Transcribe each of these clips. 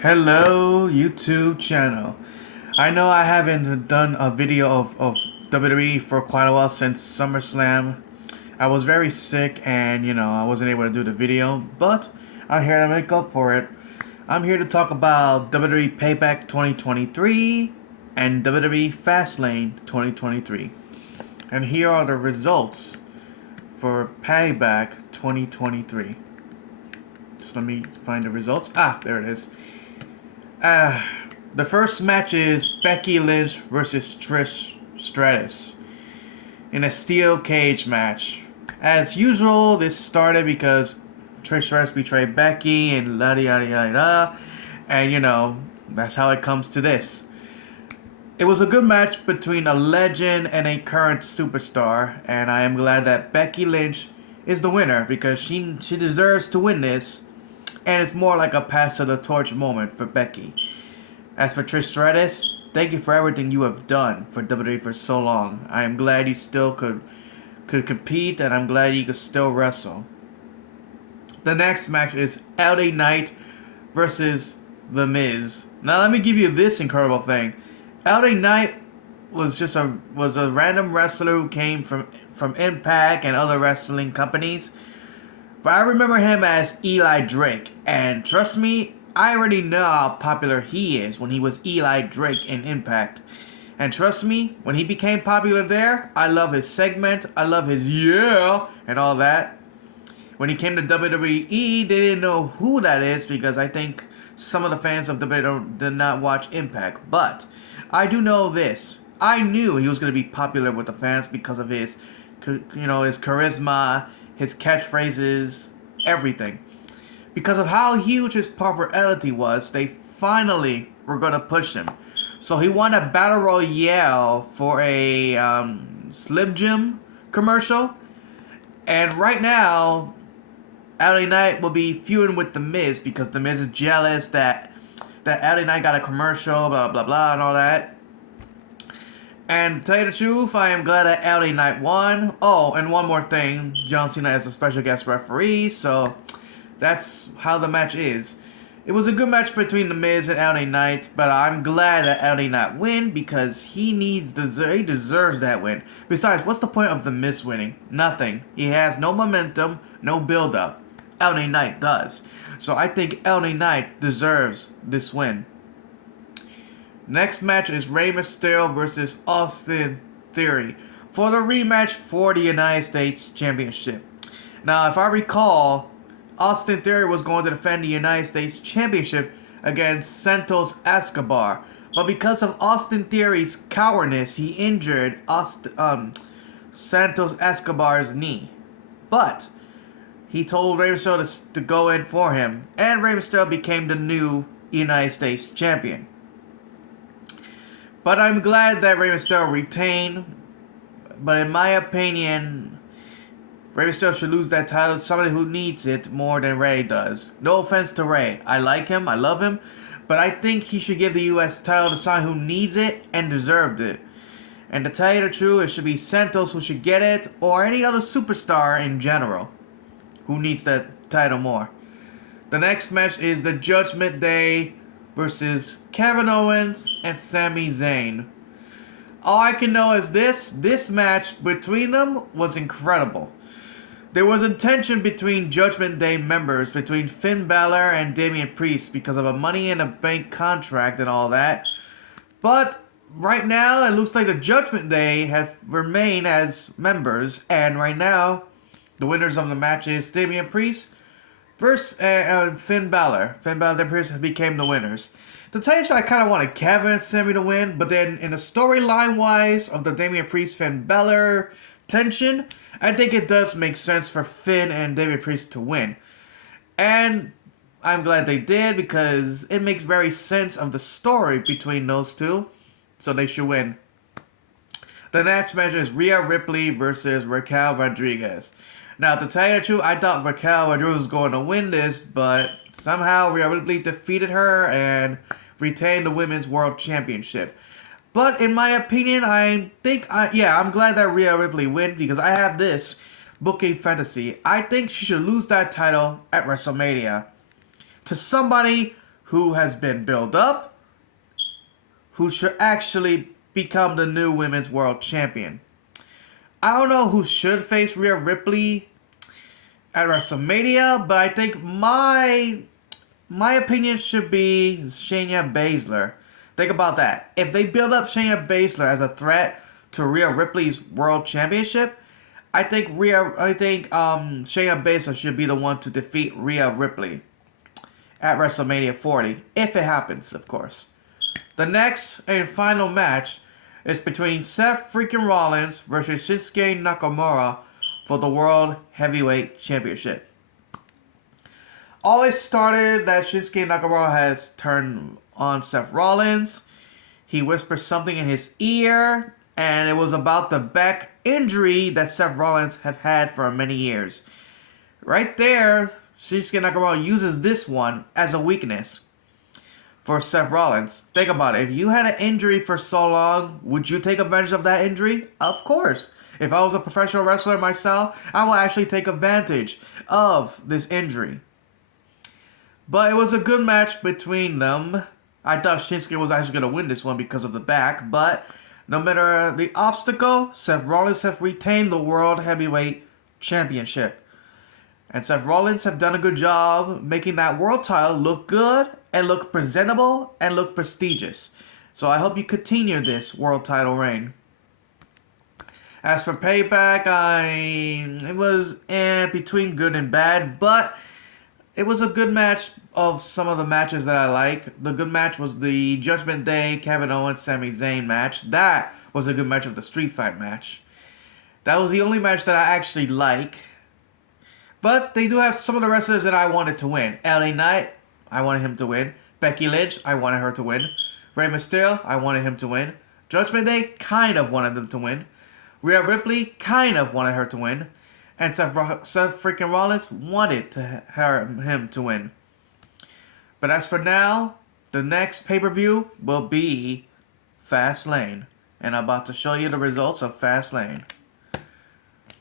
Hello, YouTube channel. I know I haven't done a video of WWE for quite a while since SummerSlam. I was very sick and, I wasn't able to do the video, but I'm here to make up for it. I'm here to talk about WWE Payback 2023 and WWE Fastlane 2023. And here are the results for Payback 2023. Just let me find the results. There it is. Uh, the first match is Becky Lynch versus Trish Stratus in a steel cage match. As usual, this started because Trish Stratus betrayed Becky and la yada yada, and that's how it comes to this. It was a good match between a legend and a current superstar, and I am glad that Becky Lynch is the winner because she deserves to win this, and it's more like a pass to the torch moment for Becky. As for Trish Stratus, thank you for everything you have done for WWE for so long. I am glad you still could compete, and I'm glad you could still wrestle. The next match is LA Knight versus The Miz. Now let me give you this incredible thing. LA Knight was a random wrestler who came from Impact and other wrestling companies. But I remember him as Eli Drake, and trust me, I already know how popular he is when he was Eli Drake in Impact. And trust me, when he became popular there, I love his segment, I love his yeah, and all that. When he came to WWE, they didn't know who that is because I think some of the fans of WWE did not watch Impact. But I do know this. I knew he was going to be popular with the fans because of his charisma, his catchphrases, everything. Because of how huge his popularity was, they finally were going to push him. So he won a Battle Royale for a Slim Jim commercial. And right now, LA Knight will be feuding with The Miz because The Miz is jealous that LA Knight got a commercial, blah, blah, blah, and all that. And to tell you the truth, I am glad that LA Knight won. Oh, and one more thing. John Cena is a special guest referee, so that's how the match is. It was a good match between The Miz and LA Knight, but I'm glad that LA Knight win because he deserves that win. Besides, what's the point of The Miz winning? Nothing. He has no momentum, no build-up. LA Knight does. So I think LA Knight deserves this win. Next match is Rey Mysterio versus Austin Theory for the rematch for the United States Championship. Now, if I recall, Austin Theory was going to defend the United States Championship against Santos Escobar. But because of Austin Theory's cowardice, he injured Santos Escobar's knee. But he told Rey Mysterio to go in for him, and Rey Mysterio became the new United States Champion. But I'm glad that Rey Mysterio retained. But in my opinion, Rey Mysterio should lose that title to somebody who needs it more than Rey does. No offense to Rey. I like him. I love him. But I think he should give the U.S. title to someone who needs it and deserved it. And to tell you the truth, it should be Santos who should get it, or any other superstar in general who needs that title more. The next match is the Judgment Day versus Kevin Owens and Sami Zayn. All I can know is this match between them was incredible. There was a tension between Judgment Day members, between Finn Balor and Damian Priest because of a Money in the Bank contract and all that. But right now, it looks like the Judgment Day have remained as members, and right now, the winners of the match is Damian Priest versus Finn Balor. Finn Balor and Priest became the winners. To tell you the truth, I kind of wanted Kevin and Sami to win, but then in the storyline-wise of the Damian Priest-Finn Balor tension, I think it does make sense for Finn and Damian Priest to win. And I'm glad they did because it makes very sense of the story between those two, so they should win. The next match is Rhea Ripley versus Raquel Rodriguez. Now, to tell you the truth, I thought Raquel Rodriguez was going to win this, but somehow Rhea Ripley defeated her and retained the Women's World Championship. But in my opinion, I'm glad that Rhea Ripley win because I have this booking fantasy. I think she should lose that title at WrestleMania to somebody who has been built up, who should actually become the new women's world champion. I don't know who should face Rhea Ripley at WrestleMania, but I think my opinion should be Shayna Baszler. Think about that. If they build up Shayna Baszler as a threat to Rhea Ripley's world championship, I think Shayna Baszler should be the one to defeat Rhea Ripley at WrestleMania 40, if it happens, of course. The next and final match is between Seth freaking Rollins versus Shinsuke Nakamura for the World Heavyweight Championship. Always started that Shinsuke Nakamura has turned on Seth Rollins. He whispered something in his ear, and it was about the back injury that Seth Rollins have had for many years. Right there, Shinsuke Nakamura uses this one as a weakness for Seth Rollins. Think about it. If you had an injury for so long, would you take advantage of that injury? Of course. If I was a professional wrestler myself, I would actually take advantage of this injury. But it was a good match between them. I thought Shinsuke was actually going to win this one because of the back, but no matter the obstacle, Seth Rollins have retained the World Heavyweight Championship. And Seth Rollins have done a good job making that world title look good and look presentable and look prestigious. So I hope you continue this world title reign. As for Payback, it was between good and bad, but it was a good match of some of the matches that I like. The good match was the Judgment Day, Kevin Owens, Sami Zayn match. That was a good match of the Street Fight match. That was the only match that I actually like. But they do have some of the wrestlers that I wanted to win. LA Knight, I wanted him to win. Becky Lynch, I wanted her to win. Rey Mysterio, I wanted him to win. Judgment Day, kind of wanted them to win. Rhea Ripley, kind of wanted her to win. And Seth freaking Rollins wanted him to win. But as for now, the next pay-per-view will be Fastlane. And I'm about to show you the results of Fastlane.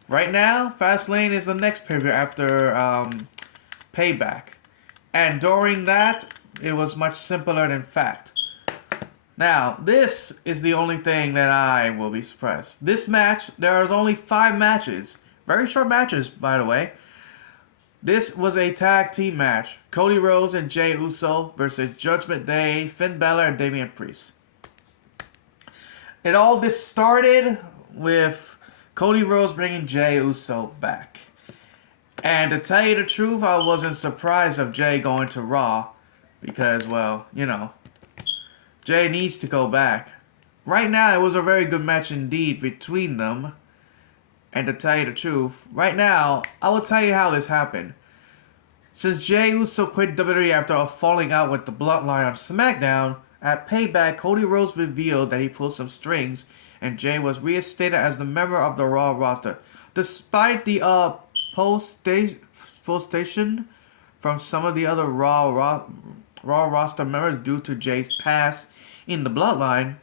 Right now, Fastlane is the next pay-per-view after Payback. And during that, it was much simpler than Fact. Now, this is the only thing that I will be surprised. This match, there is only 5 matches. Very short matches, by the way. This was a tag team match. Cody Rhodes and Jey Uso versus Judgment Day, Finn Balor, and Damian Priest. This started with Cody Rhodes bringing Jey Uso back. And to tell you the truth, I wasn't surprised of Jey going to Raw. Because, well, you know, Jey needs to go back. Right now, it was a very good match indeed between them. And to tell you the truth, right now, I will tell you how this happened. Since Jey Uso quit WWE after a falling out with the Bloodline on SmackDown, at Payback, Cody Rhodes revealed that he pulled some strings, and Jey was reinstated as the member of the Raw roster. Despite the post-station from some of the other Raw roster members due to Jey's past in the Bloodline,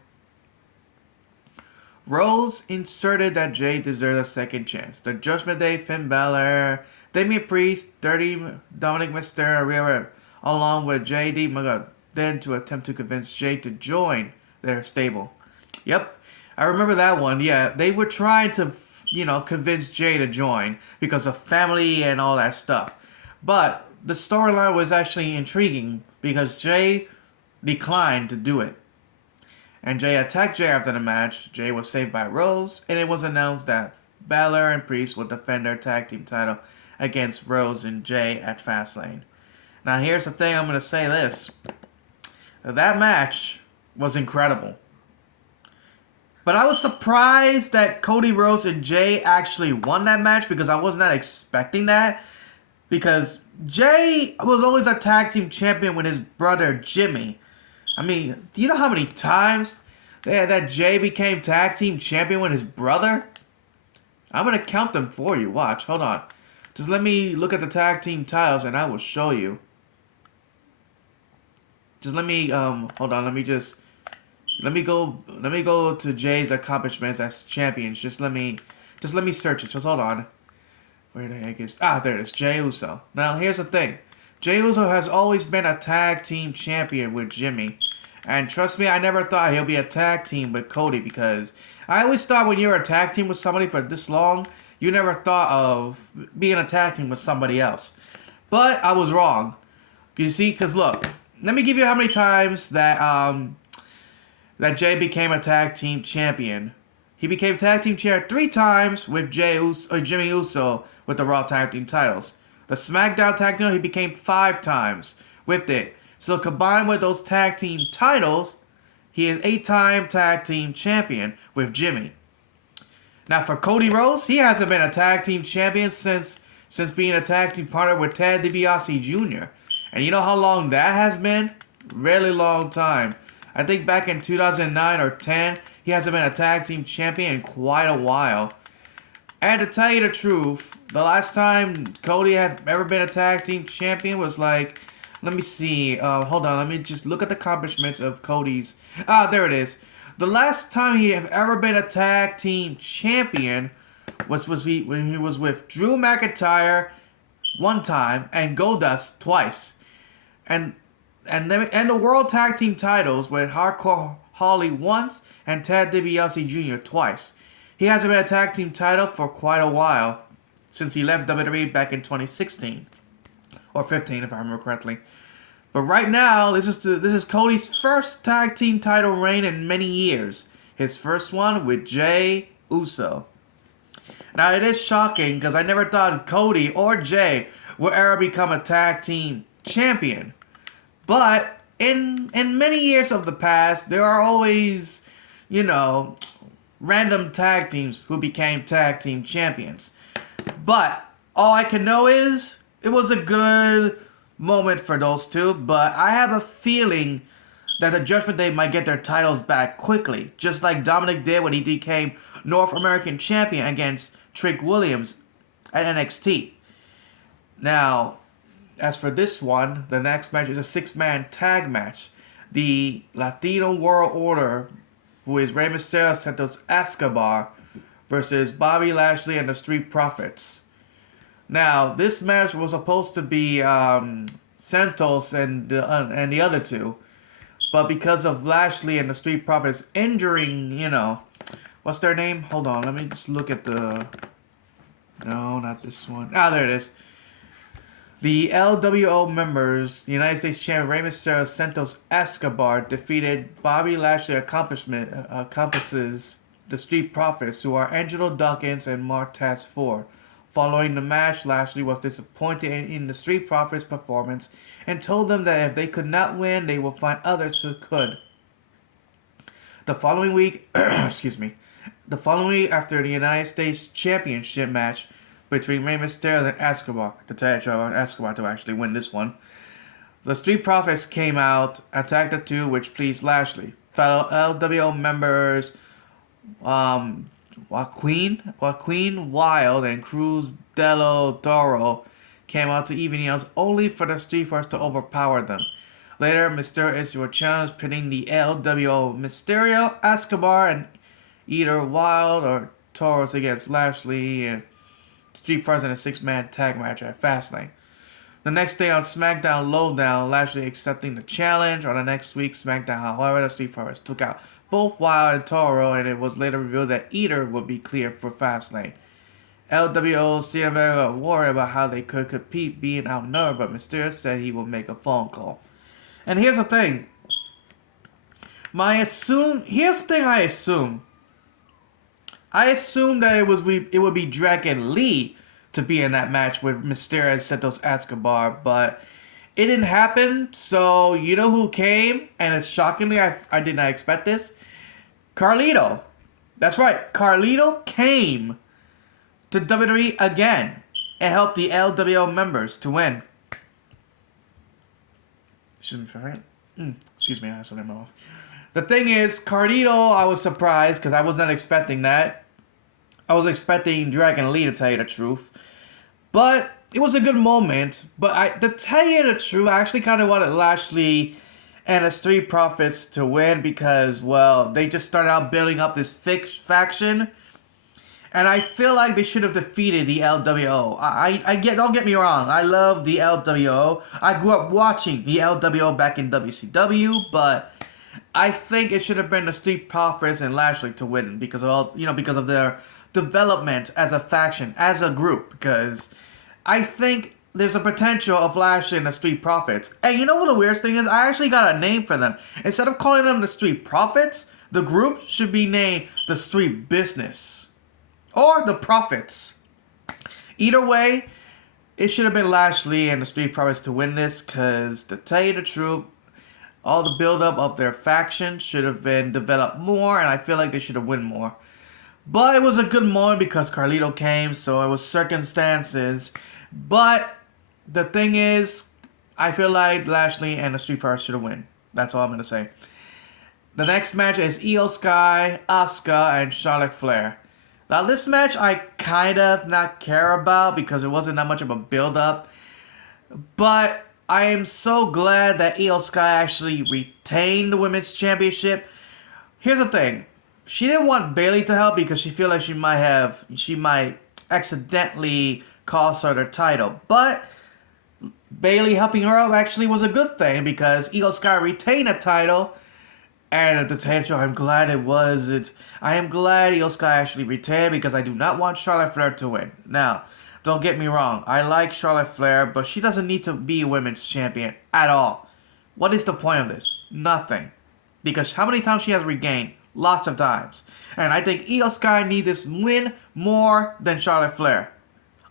Rhodes inserted that Jey deserved a second chance. The Judgment Day, Finn Balor, Damian Priest, Dirty Dominic Mysterio, along with JD McGuff, then to attempt to convince Jey to join their stable. Yep, I remember that one. Yeah, they were trying to, convince Jey to join because of family and all that stuff. But the storyline was actually intriguing because Jey declined to do it. And Jey attacked Jey after the match. Jey was saved by Rhodes, and it was announced that Balor and Priest would defend their tag team title against Rhodes and Jey at Fastlane. Now here's the thing, I'm going to say this. That match was incredible. But I was surprised that Cody Rhodes and Jey actually won that match because I was not expecting that. Because Jey was always a tag team champion with his brother Jimmy. I mean, do you know how many times that Jey became tag team champion with his brother? I'm going to count them for you. Watch. Hold on. Just let me look at the tag team titles and I will show you. Just let me, hold on. Let me go to Jey's accomplishments as champions. Just let me search it. Just hold on. Where the heck is, there it is. Jey Uso. Now, here's the thing. Jey Uso has always been a tag team champion with Jimmy. And trust me, I never thought he'll be a tag team with Cody, because I always thought when you're a tag team with somebody for this long, you never thought of being a tag team with somebody else. But I was wrong. You see, because look, let me give you how many times that Jay became a tag team champion. He became tag team champion 3 times with Jimmy Uso with the Raw tag team titles. The SmackDown tag team he became 5 times with it. So combined with those tag team titles, he is 8-time tag team champion with Jimmy. Now for Cody Rhodes, he hasn't been a tag team champion since being a tag team partner with Ted DiBiase Jr. And you know how long that has been? Really long time. I think back in 2009 or 10, he hasn't been a tag team champion in quite a while. And to tell you the truth, the last time Cody had ever been a tag team champion was like, let me see, hold on, let me just look at the accomplishments of Cody's. There it is. The last time he had ever been a tag team champion was when he was with Drew McIntyre 1 time and Goldust twice. And the World Tag Team titles with Hardcore Holly once and Ted DiBiase Jr. twice. He hasn't been a tag team title for quite a while, since he left WWE back in 2016 or 15, if I remember correctly. But right now, this is Cody's first tag team title reign in many years. His first one with Jey Uso. Now it is shocking because I never thought Cody or Jey would ever become a tag team champion. But in many years of the past, there are always, random tag teams who became tag team champions. But all I can know is it was a good moment for those two, but I have a feeling that the Judgment Day might get their titles back quickly, just like Dominic did when he became North American champion against Trick Williams at NXT. Now, as for this one, the next match is a 6-man tag match. The Latino World Order, who is Rey Mysterio, Santos Escobar, versus Bobby Lashley and the Street Profits. Now, this match was supposed to be Santos and the other two, but because of Lashley and the Street Profits injuring, what's their name? Hold on, let me just look at the... No, not this one. There it is. The LWO members, the United States Champion Rey Mysterio, Santos Escobar, defeated Bobby Lashley accomplices the Street Profits, who are Angelo Dawkins and Martez Ford. Following the match, Lashley was disappointed in the Street Profits' performance and told them that if they could not win, they would find others who could. The following week, after the United States Championship match between Rey Mysterio and Escobar, the tag team and Escobar to actually win this one, the Street Profits came out, attacked the two, which pleased Lashley. Fellow LWO members, Joaquin Wild and Cruz del Toro came out to even yells only for the Street Profits to overpower them. Later, Mysterio issued a challenge pitting the LWO Mysterio, Escobar, and either Wild or Toros against Lashley and Street Profits in a 6-man tag match at Fastlane. The next day on SmackDown Lowdown, Lashley accepting the challenge. On the next week's SmackDown, however, the Street Profits took out both Wild and Toro, and it was later revealed that either would be cleared for Fastlane. LWO seemed very worried about how they could compete being outnumbered, but Mysterio said he would make a phone call. And here's the thing. I assume that it would be Dragon Lee to be in that match with Mysterio and Santos Escobar, but it didn't happen. So you know who came? And it's shockingly, I did not expect this. Carlito. That's right. Carlito came to WWE again and helped the LWO members to win. Excuse me, I have something in my mouth. The thing is, Carlito, I was surprised because I was not expecting that. I was expecting Dragon Lee, to tell you the truth. But it was a good moment. But to tell you the truth, I actually kind of wanted Lashley and the Street Profits to win because, well, they just started out building up this faction. And I feel like they should have defeated the LWO. Don't get me wrong, I love the LWO. I grew up watching the LWO back in WCW, but I think it should have been the Street Profits and Lashley to win because of because of their development as a faction, as a group. Because I think there's a potential of Lashley and the Street Profits. And you know what the weirdest thing is? I actually got a name for them. Instead of calling them the Street Profits, the group should be named the Street Business or the Profits. Either way, it should have been Lashley and the Street Profits to win this. Because to tell you the truth, all the build-up of their faction should have been developed more, and I feel like they should have won more. But it was a good moment because Carlito came, so it was circumstances. But the thing is, I feel like Lashley and the Street Profits should have won. That's all I'm going to say. The next match is Io Sky, Asuka, and Charlotte Flair. Now, this match I kind of not care about because it wasn't that much of a build-up. But I am so glad that Io Sky actually retained the Women's Championship. Here's the thing. She didn't want Bayley to help because she feel like she might accidentally cost her the title. But Bayley helping her out actually was a good thing because Io Sky retained the title. And at the title, I'm glad it was. I am glad Io Sky actually retained because I do not want Charlotte Flair to win. Now, don't get me wrong, I like Charlotte Flair, but she doesn't need to be a women's champion at all. What is the point of this? Nothing. Because how many times she has regained? Lots of times. And I think Io Sky needs this win more than Charlotte Flair.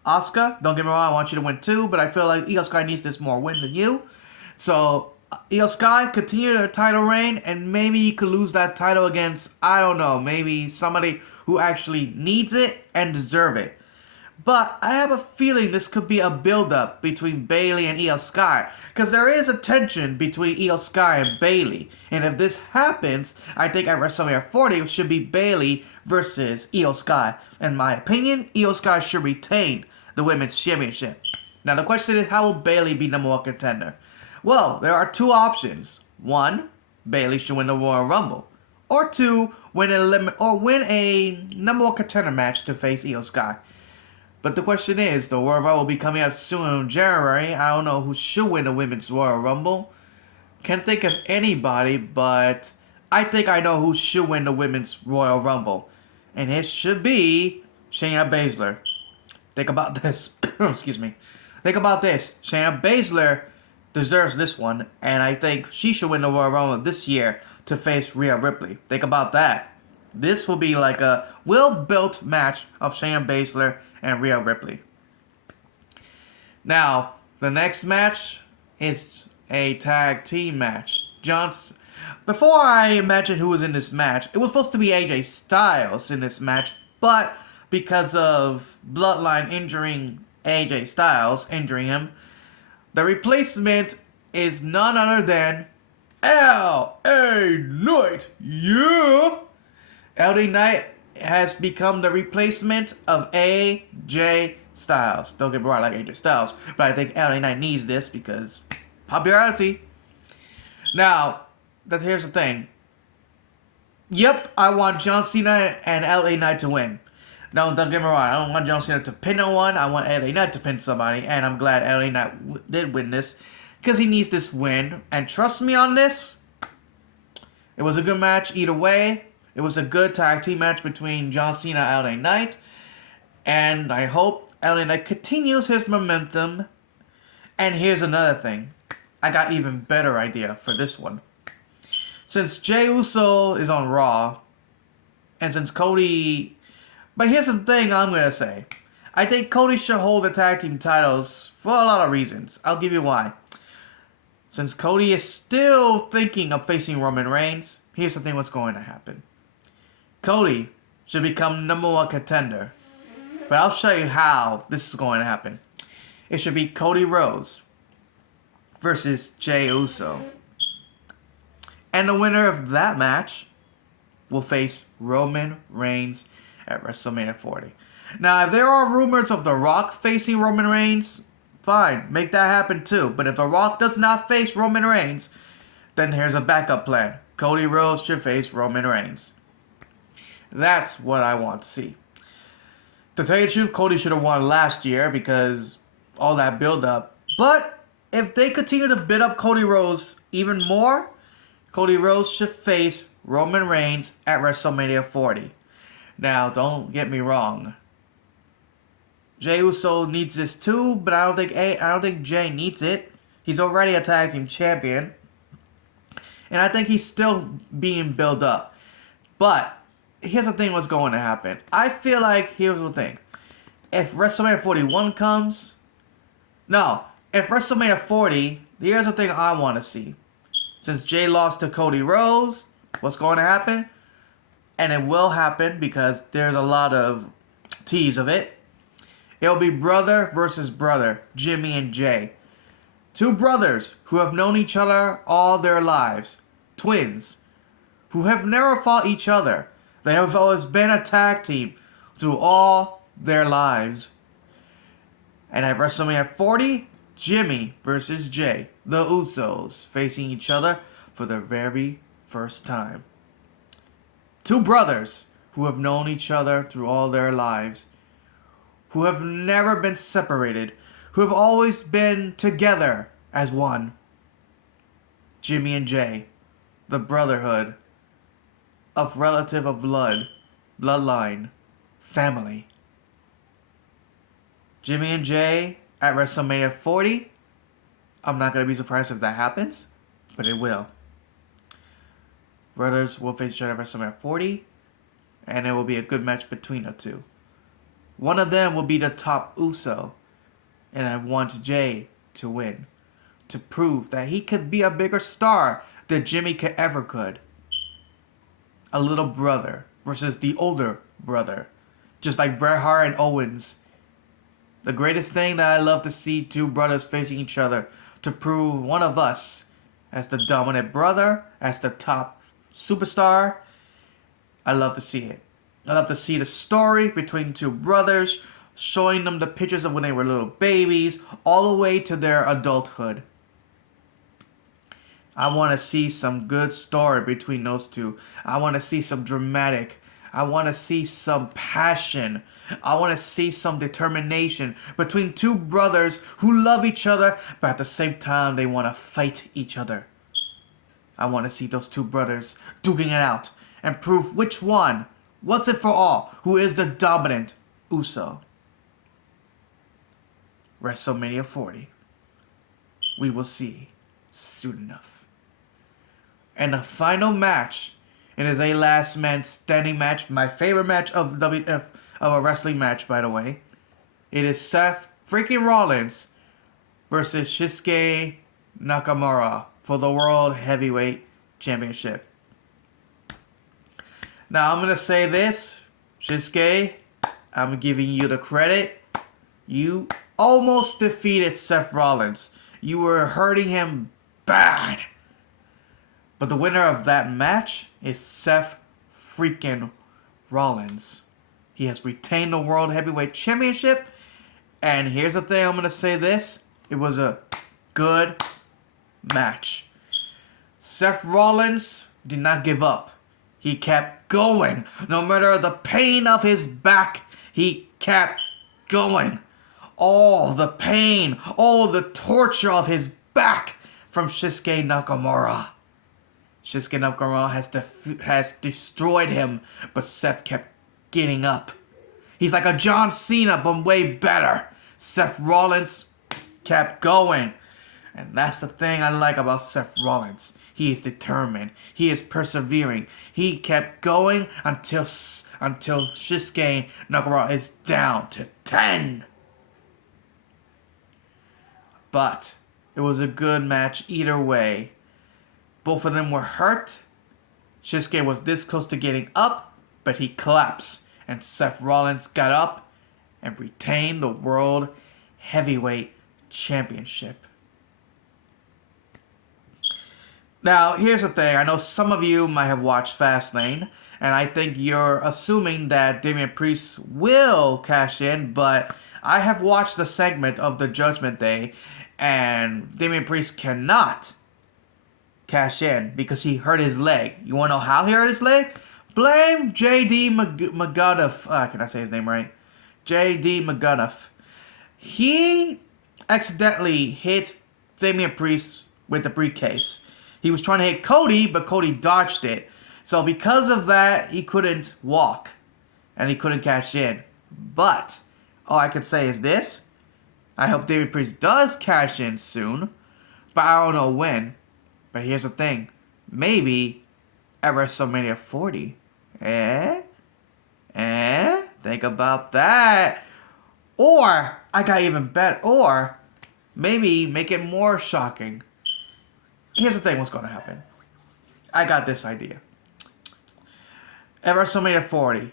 Asuka, don't get me wrong, I want you to win too, but I feel like Io Sky needs this more win than you. So, Io Sky, continue her title reign, and maybe you could lose that title against, I don't know, maybe somebody who actually needs it and deserve it. But I have a feeling this could be a build-up between Bayley and Io Sky. Because there is a tension between Io Sky and Bayley. And if this happens, I think at WrestleMania 40 it should be Bayley versus Io Sky. In my opinion, Io Sky should retain the Women's Championship. Now the question is, how will Bayley be number one contender? Well, there are two options. One, Bayley should win the Royal Rumble. Or two, win a number one contender match to face Io Sky. But the question is, the Royal Rumble will be coming up soon in January. I don't know who should win the Women's Royal Rumble. Can't think of anybody, but I think I know who should win the Women's Royal Rumble. And it should be Shayna Baszler. Think about this. Excuse me. Think about this. Shayna Baszler deserves this one, and I think she should win the Royal Rumble this year to face Rhea Ripley. Think about that. This will be like a well-built match of Shayna Baszler and Rhea Ripley. Now, the next match is a tag team match. Before I mention who was in this match, it was supposed to be AJ Styles in this match, but because of Bloodline injuring AJ Styles, injuring him, the replacement is none other than LA Knight. Yeah! LA Knight has become the replacement of AJ Styles. Don't get me wrong, I like AJ Styles, but I think LA Knight needs this because popularity. Now, here's the thing. Yep, I want John Cena and LA Knight to win. Don't get me wrong, I don't want John Cena to pin no one. I want LA Knight to pin somebody, and I'm glad LA Knight did win this because he needs this win. And trust me on this, it was a good match either way. It was a good tag team match between John Cena and LA Knight. And I hope LA Knight continues his momentum. And here's another thing. I got even better idea for this one. Since Jey Uso is on Raw, and since Cody... But here's the thing I'm going to say. I think Cody should hold the tag team titles for a lot of reasons. I'll give you why. Since Cody is still thinking of facing Roman Reigns, here's the thing what's going to happen. Cody should become number one contender. But I'll show you how this is going to happen. It should be Cody Rhodes versus Jey Uso. And the winner of that match will face Roman Reigns at WrestleMania 40. Now, if there are rumors of The Rock facing Roman Reigns, fine, make that happen too. But if The Rock does not face Roman Reigns, then here's a backup plan. Cody Rhodes should face Roman Reigns. That's what I want to see. To tell you the truth, Cody should have won last year because all that build up. But if they continue to build up Cody Rhodes even more, Cody Rhodes should face Roman Reigns at WrestleMania 40. Now, don't get me wrong. Jey Uso needs this too, but I don't think Jey needs it. He's already a tag team champion, and I think he's still being built up. But here's the thing: what's going to happen? I feel like here's the thing: if WrestleMania 41 comes, if WrestleMania 40, here's the thing I want to see. Since Jey lost to Cody Rhodes, what's going to happen? And it will happen because there's a lot of tease of it. It'll be brother versus brother, Jimmy and Jey. Two brothers who have known each other all their lives. Twins who have never fought each other. They have always been a tag team through all their lives. And at WrestleMania 40, Jimmy versus Jey, the Usos, facing each other for the very first time. Two brothers who have known each other through all their lives, who have never been separated, who have always been together as one. Jimmy and Jey, the brotherhood of relative of bloodline, family. Jimmy and Jey at WrestleMania 40. I'm not going to be surprised if that happens, but it will. Brothers will face each other at WrestleMania 40, and it will be a good match between the two. One of them will be the top Uso, and I want Jey to win, to prove that he could be a bigger star than Jimmy ever could. A little brother versus the older brother, just like Bret Hart and Owens. The greatest thing that I love to see two brothers facing each other to prove one of us as the dominant brother, as the top superstar. I love to see it. I love to see the story between two brothers, showing them the pictures of when they were little babies, all the way to their adulthood. I want to see some good story between those two. I want to see some dramatic. I want to see some passion. I want to see some determination between two brothers who love each other, but at the same time they want to fight each other. I want to see those two brothers duking it out and prove which one, once and for all, who is the dominant Uso. WrestleMania 40. We will see soon enough. And the final match, it is a last man standing match, my favorite match of a wrestling match, by the way. It is Seth freaking Rollins versus Shinsuke Nakamura for the World Heavyweight Championship. Now, I'm going to say this. Shinsuke, I'm giving you the credit. You almost defeated Seth Rollins. You were hurting him bad. But the winner of that match is Seth freaking Rollins. He has retained the World Heavyweight Championship. And here's the thing, I'm going to say this. It was a good match. Seth Rollins did not give up. He kept going. No matter the pain of his back, he kept going. All the pain, all the torture of his back from Shinsuke Nakamura. Shinsuke Nakamura has destroyed him, but Seth kept getting up. He's like a John Cena, but way better. Seth Rollins kept going. And that's the thing I like about Seth Rollins. He is determined. He is persevering. He kept going until Shinsuke Nakamura is down to 10. But it was a good match either way. Both of them were hurt. Shinsuke was this close to getting up, but he collapsed. And Seth Rollins got up and retained the World Heavyweight Championship. Now, here's the thing. I know some of you might have watched Fastlane, and I think you're assuming that Damian Priest will cash in, but I have watched the segment of the Judgment Day, and Damian Priest cannot cash in because he hurt his leg. You want to know how he hurt his leg? Blame JD McGuff. Can I say his name right? J.D. McGunness. He accidentally hit Damian Priest with the briefcase. He was trying to hit Cody, but Cody dodged it. So because of that, he couldn't walk. And he couldn't cash in. But all I can say is this. I hope Damian Priest does cash in soon. But I don't know when. But here's the thing. Maybe at WrestleMania 40. Think about that. Or, I got even better. Or, maybe make it more shocking. Here's the thing what's going to happen. I got this idea. At WrestleMania 40,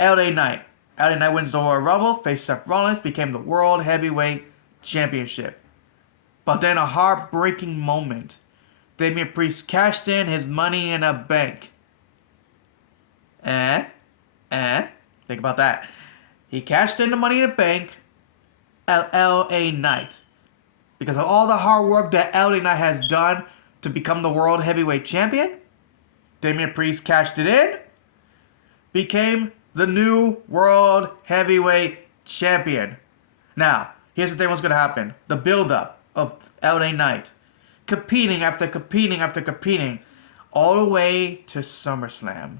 LA Knight. LA Knight wins the Royal Rumble, faced Seth Rollins, became the World Heavyweight Championship. But then a heartbreaking moment. Damian Priest cashed in his Money in a Bank. Think about that. He cashed in the Money in the Bank at LA Knight. Because of all the hard work that LA Knight has done to become the World Heavyweight Champion, Damian Priest cashed it in, became the new World Heavyweight Champion. Now, here's the thing what's going to happen. The build-up of LA Knight. Competing after competing after competing. All the way to SummerSlam.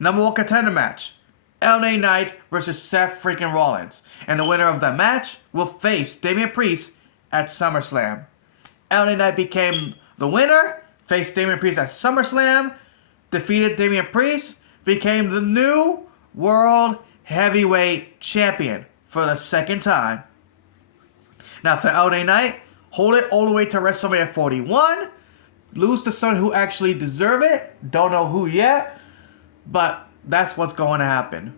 Number 1 contender match. LA Knight versus Seth freaking Rollins. And the winner of that match will face Damian Priest at SummerSlam. LA Knight became the winner. Faced Damian Priest at SummerSlam. Defeated Damian Priest. Became the new World Heavyweight Champion for the second time. Now for LA Knight, hold it all the way to WrestleMania 41. Lose to someone who actually deserve it. Don't know who yet. But that's what's going to happen.